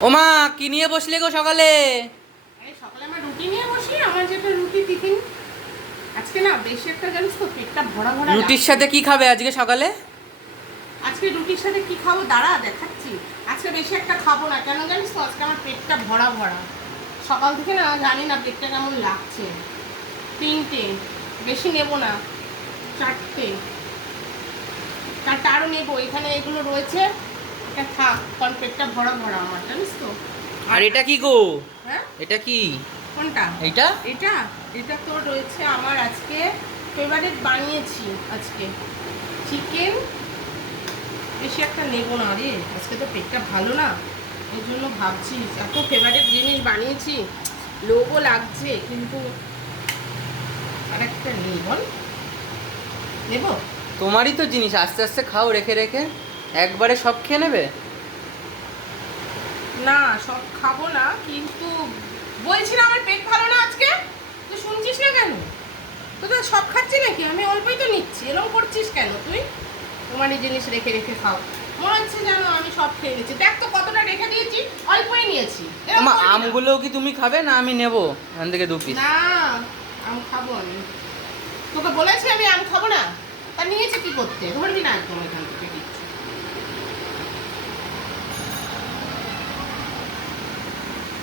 ওমা কি নিয়ে বসলে গো সকালে? সকালে আমার রুটি নিয়ে বসি আমার যেটা রুটি টিফিন। আজকে না বেশি একটা জানিস তো পেটটা ভরা ভরা রুটির সাথে কি খাবে আজকে সকালে? আজকে রুটির সাথে কি খাব? দাঁড়া দেখাচ্ছি। আজকে বেশি একটা খাব না কেন জানিস তো আজকে আমার পেটটা ভরা ভরা। সকাল থেকে না জানি না পেটটা কেমন লাগছে। তিনটে বেশি নেব না চারটে। চারটে আরও নেব এখানে এগুলো রয়েছে। এটা থাক কারণ পেটটা ভরা ভরা আমার জানিস তো। আর এটা কি গো? হ্যাঁ? এটা কি? কোনটা? এইটা? এটা? এটা তো রয়েছে আমার আজকে ফেভারিট বানিয়েছি আজকে। চিকেন বেশি একটা নেব না রে। আজকে তো পেটটা ভালো না ওই জন্য ভাবছি এত ফেভারিট জিনিস বানিয়েছি লোভও লাগছে কিন্তু আর একটা নেই বল। নেব? তোমারই তো জিনিস আস্তে আস্তে খাও রেখে রেখে। একবারে সব খেয়ে নেবে? না সব খাব না কিন্তু বলছি না আমার পেট ভালো না আজকে তুই শুনছিস না কেন? তুই তো সব খাচ্ছি নাকি? আমি অল্পই তো নিচ্ছি এরকম করছিস কেন তুই? তোমার এই জিনিস রেখে রেখে খাও। মনে হচ্ছে যেন আমি সব খেয়ে নিচ্ছি। দেখ তো কতটা রেখে দিয়েছি অল্পই নিয়েছি। ওমা আমগুলো কি তুমি খাবে না আমি নেব? এখান থেকে দু পিস না আম খাব আমি। তোকে বলেছি আমি আম খাব না? তা নিয়েছে কি করতে? ধরবি না একদম এখান থেকে কিচ্ছু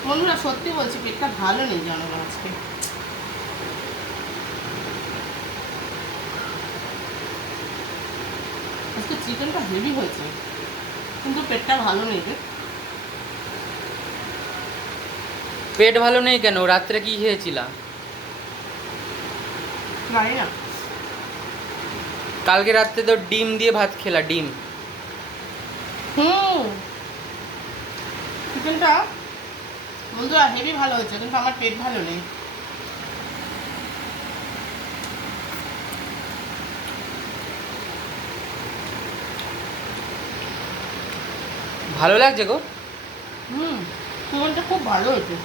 বন্ধুরা সত্যি বলছি পেটটা ভালো নেই জনগণ আজকে। আজকে চিকেনটা হেভি হয়েছে কিন্তু পেটটা ভালো নেই রে। পেট ভালো নেই কেন? রাত্রে কি খেয়েছিলা? জানি না। কালকে রাত্রে তো ডিম দিয়ে ভাত খেলা ডিম। হুম। চিকেনটা বন্ধুরা হেভি ভালো হয়েছে কিন্তু আমার পেট ভালো নেই। ভালো লাগছে গো? হুম চিকেনটা খুব ভালো হয়েছে।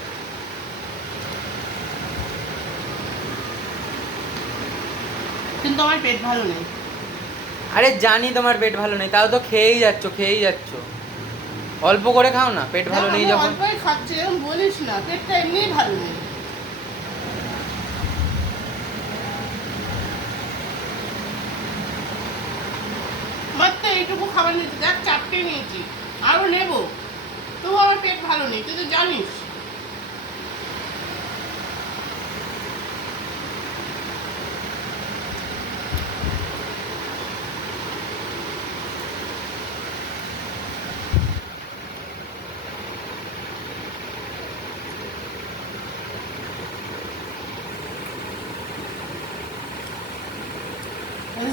কিন্তু আমার পেট ভালো নেই। আরে জানি তোমার পেট ভালো নেই তাও তো খেয়েই যাচ্ছ খেয়েই যাচ্ছ। অল্প করে খাও না পেট ভালো নেই যখন। অল্পই খাচ্ছি এরকম বলিস না পেটটা এমনিই ভালো নেই। মাত্র এইটুকু খাবার নিয়েছি দেখ চারটে নিয়েছি আরও নেব। তবু আমার পেট ভালো নেই তুই তো জানিস।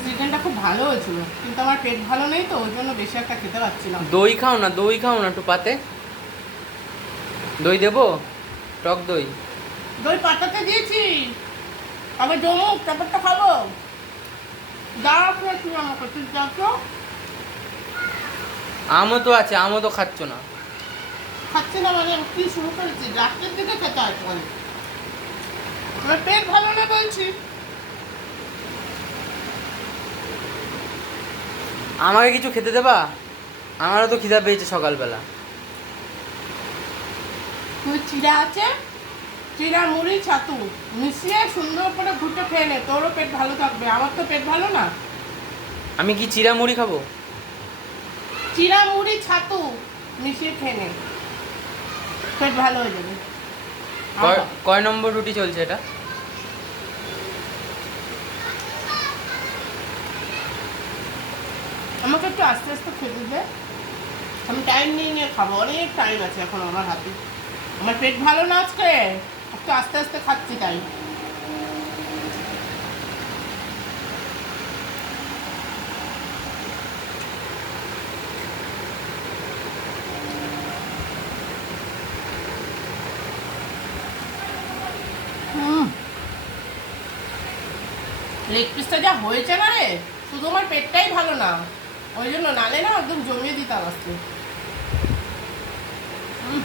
চিকেনটা খুব ভালো হয়েছিল কিন্তু আমার পেট ভালো নেই তো ওই জন্য বেশি একটা খেতে পারছিলাম। দই খাও না দই খাও না একটু পাতে। দই দেবো? টক দই। দই পাতাতে দিয়েছি। আবার জমুক তারপর তো খাব দাঁড়া তুই আমাকে তুই যাচ্ছ। আমও তো আছে আমও তো খাচ্ছ না। খাচ্ছে না মানে কি শুরু করেছি? রাত্রের দিকে খেতে হয় পেট ভালো না বলছি। আমাকে কিছু খেতে দেবা? আমারও তো খিদা পেয়েছে সকালবেলা। তুই চিড়া আছে? চিড়া মুড়ি ছাতু। মিশিয়ে সুন্দর করে ঘুটে খেয়ে নে তোরও পেট ভালো থাকবে আমার তো পেট ভালো না। আমি কি চিরা মুড়ি খাব? চিড়া মুড়ি ছাতু মিশিয়ে খেয়ে নে। পেট ভালো হয়ে যাবে। কয় নম্বর রুটি চলছে এটা? আমাকে একটু আস্তে আস্তে খেতে দে। আমি টাইম নিয়ে নিয়ে খাব, অনেক টাইম আছে এখন আমার হাতে। আমার পেট ভালো না আজকে? একটু আস্তে আস্তে খাচ্ছি তাই লেগ পিসটা যা হয়েছে না রে? শুধু আমার পেটটাই ভালো না। ওই জন্য নালে না একদম জমিয়ে দিতাম আজকে। হুম